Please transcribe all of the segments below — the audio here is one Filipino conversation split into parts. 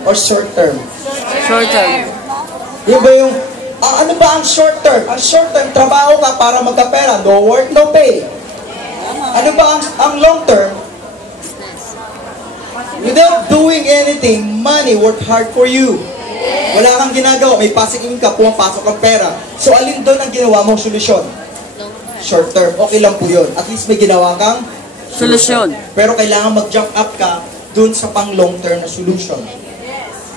term or short term? Short term. Di ba yung, ano ba ang short term? Ang short term, trabaho ka para magkapera. No work, no pay. Ano ba ang long term? Without doing anything, money work hard for you. Wala kang ginagawa, may passive income, pumapasok ang pera. So alin doon ang ginawa mong solusyon? Short term, okay lang po yun. At least may ginawa kang Solusyon. Pero kailangan mag-jump up ka doon sa pang long term na solution.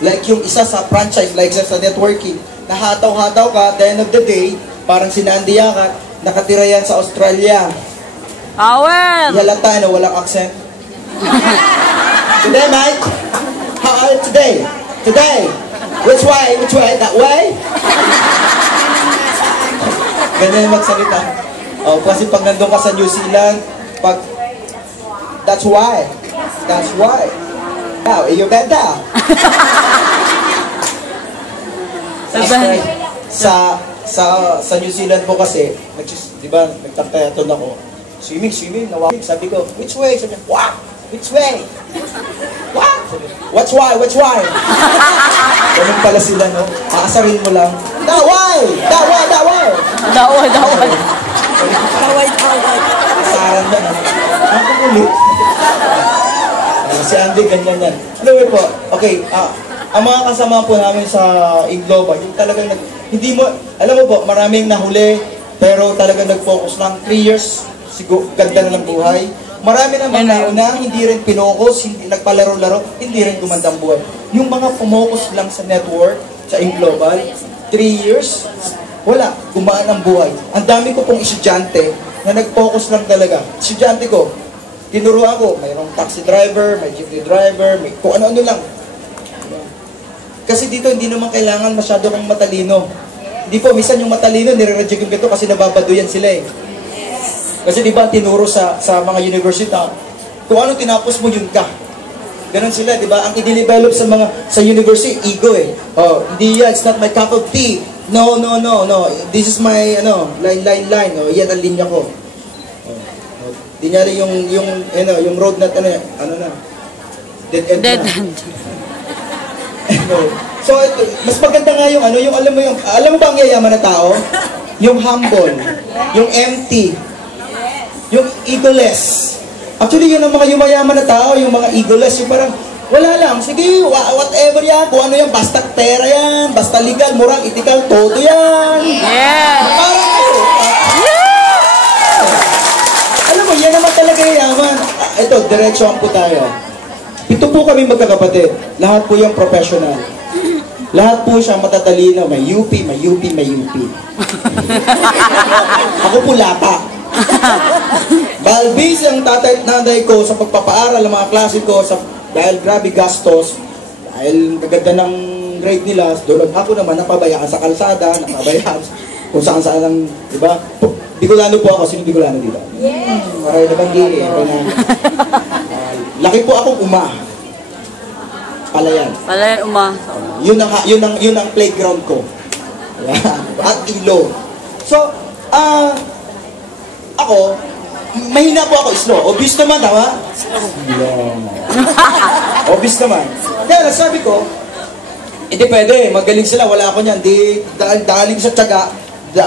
Like yung isa sa franchise, like sa networking, nahataw-hataw ka, at the end of the day, parang sinandiya ka, nakatira yan sa Australia. Well. Halata na walang accent. Today, Mike? How are you today? Today? Which way? Which way? That way? Ganyan magsalita. Oh, kasi pag nandun ka sa New Zealand, pag that's why. That's why. Now, you better. Sa New Zealand po kasi, di ba, nagtatayaton ako. Swimming, nawawig. Sabi ko, which way? Sabi ko, what? Which way? What? What's why? Ganun pala sila, no? Aasarin mo lang. That way! Asaran na, no? Ang kukulit. Si Andy, ganyan yan. Anyway po, okay, ang mga kasama po namin sa Ingloba, yung talagang hindi mo, alam mo po, maraming nahuli, pero talagang nag-focus lang. 3 years, siguro, ganda na lang buhay. Marami naman nauna, hindi rin pinokus, hindi nagpalaro-laro, hindi rin gumandang buhay. Yung mga pumokus lang sa network, sa Inglobal, 3 years, wala, gumaan ang buhay. Ang dami ko pong estudyante na nag-focus lang talaga. Estudyante ko, tinuruan ko, mayroong taxi driver, may jeepney driver, may kung ano-ano lang. Kasi dito, hindi naman kailangan masyado kang matalino. Hindi po, minsan yung matalino, nire-reject yung ganito kasi nababaduyan sila eh. Kasi di ba tinuro sa mga university, kung ano tinapos mo yun ka. Ganon sila, di ba? Ang i-develop sa university, ego eh. Oh, hindi yan, it's not my cup of tea. No. This is my line. Oh, yan ang linya ko. Di niya rin yung road na dead end. So ito, mas maganda nga yung alam mo ba ang yayaman na tao? Yung humble, yung empty, yung egoless. Actually, yun ang mga yumayaman na tao, yung mga egoless, yung parang, wala lang, sige, whatever yan, kung ano yan, basta pera yan, basta legal, moral, ethical, todo yan. Yeah! Parang, alam mo, yan naman talaga yaman. Ito, diretsuhan po tayo. Ito po kami magkakapatid. Lahat po yung professional. Lahat po siya matatalino. May UP. Ako po lapa. Balbis ang tatay at nanay ko sa pagpapaaral ng mga klase ko dahil grabe gastos, dahil kaganda ng grade nila, doon ako naman napabayaan sa kalsada, napabayaan kung saan ang, di ba? Bicolano po ako, sino Bicolano dito? Yes! Maray na banggi eh. Laki po akong uma. Palayan, uma. Yun ang playground ko. At ilo. So, ako, mahina po ako slow. Obvious naman, tama? Obvious naman. Kaya sabi ko, hindi pwede, magaling sila, wala ako niyan. Daanin ko sa tiyaga,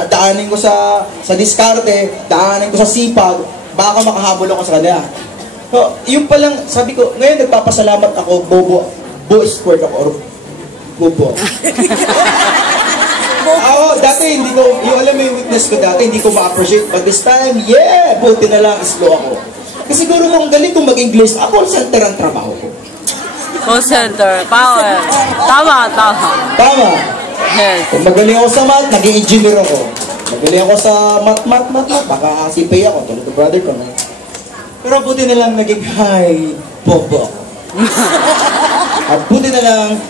daanin ko sa diskarte, daanin ko sa sipag, baka makahabol ako sa kanila. So, yung palang, sabi ko, ngayon nagpapasalamat ako, Bo squared ako, or Bobo. Ako, dati hindi ko, yung alam mo yung weakness ko dati, hindi ko ma-appreciate. But this time, yeah, buti na lang, slow ako. Kasi siguro kung galing kong mag-English, call center ang trabaho ko. Call center, power. Tama. Yes. Kung magaling ako sa math, naging engineer ako. Magaling ako sa math, baka sipay ako, tulad ng brother ko. Pero buti na lang naging high bobo ako. At buti na lang,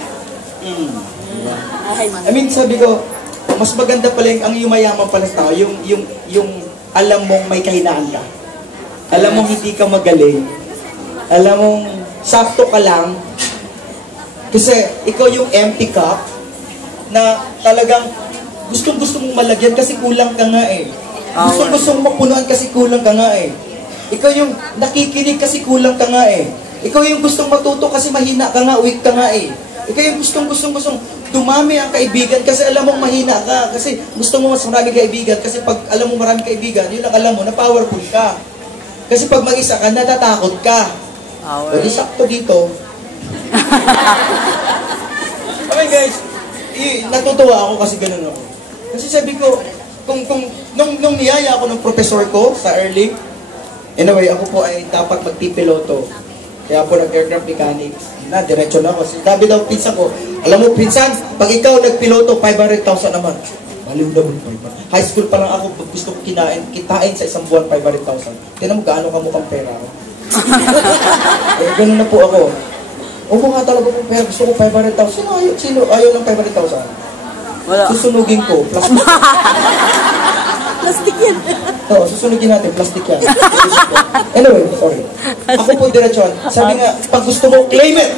I mean, sabi ko, mas maganda pala ang yumayaman pala sa tao, yung alam mong may kahinaan ka. Alam mong hindi ka magaling. Alam mong sakto ka lang. Kasi ikaw yung empty cup na talagang gustong-gusto mong malagyan kasi kulang ka nga eh. Gustong-gusto mong mapunuan kasi kulang ka nga eh. Ikaw yung nakikinig kasi kulang ka nga eh. Ikaw yung gustong matuto kasi mahina ka nga, weak ka nga eh. Ikaw yung gustong dumami ang kaibigan kasi alam mong mahina ka. Kasi gusto mo mas marami kaibigan kasi pag alam mo marami kaibigan, yun lang alam mo na powerful ka. Kasi pag mag-isa ka, natatakot ka. O di sakto dito. Okay guys, natutuwa ako kasi ganun ako. Kasi sabi ko, nung niyaya ako ng professor ko sa Erling, anyway, ako po ay dapat magpipiloto. Kaya po nag-aircraft mechanics. Diretso na ako. Sabi daw pinsan ko, alam mo pinsan, pag ikaw nagpiloto, 500,000 naman. Baliw daw yung 500. High school pa lang ako, gusto ko kitain sa isang buwan, 500,000. Tinan mo gaano ka mukhang pera ako. Ganun na po ako. Nga talaga po pera, gusto ko 500,000. Sino ayaw ng 500,000? Wala. Susunugin ko, plastic. Plastic yan. Oo, susunugin natin, plastic yan. Anyway, sorry. Ako po diretsyon. Sabi nga, pag gusto mo, claim it!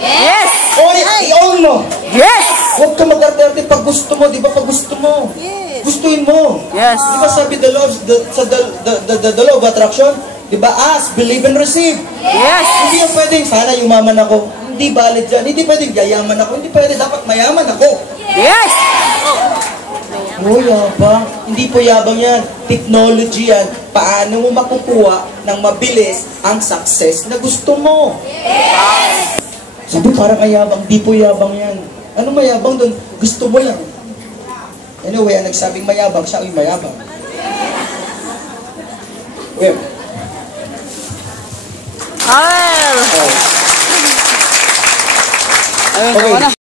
Yes! I-own mo! Yes! Huwag ka mag-arte pag gusto mo, di ba? Pag gusto mo. Yes. Gustuin mo. Yes. Di ba sabi the law of attraction? Di ba? Ask, believe, and receive. Yes! Hindi yung pwedeng, sana yumaman ako. Hindi valid dyan. Hindi pwedeng yayaman ako. Hindi pwede, dapat mayaman ako. Yes! Oh, yabang. Hindi po yabang yan. Technology yan. Paano mo makukuha ng mabilis ang success na gusto mo? Yes! Sabi parang ayabang. Hindi po yabang yan. Ano mayabang doon? Gusto mo lang. Anyway, ang nagsabing mayabang, siya ay mayabang. Well. Well! Oh. Ayun, Okay. tama na.